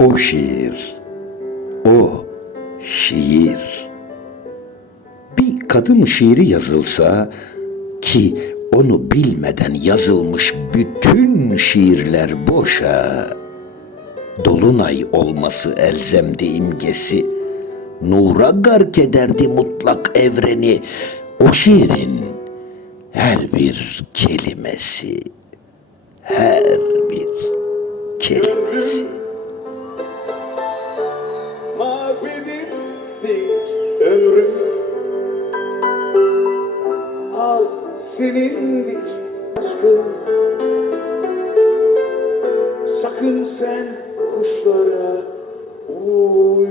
O şiir, o şiir. Bir kadın şiiri yazılsa ki onu bilmeden yazılmış bütün şiirler boşa. Dolunay olması elzemdi imgesi. Nura gark ederdi mutlak evreni. O şiirin her bir kelimesi, her bir kelimesi. senindik aşkım. Sakın sen kuşlara uyma.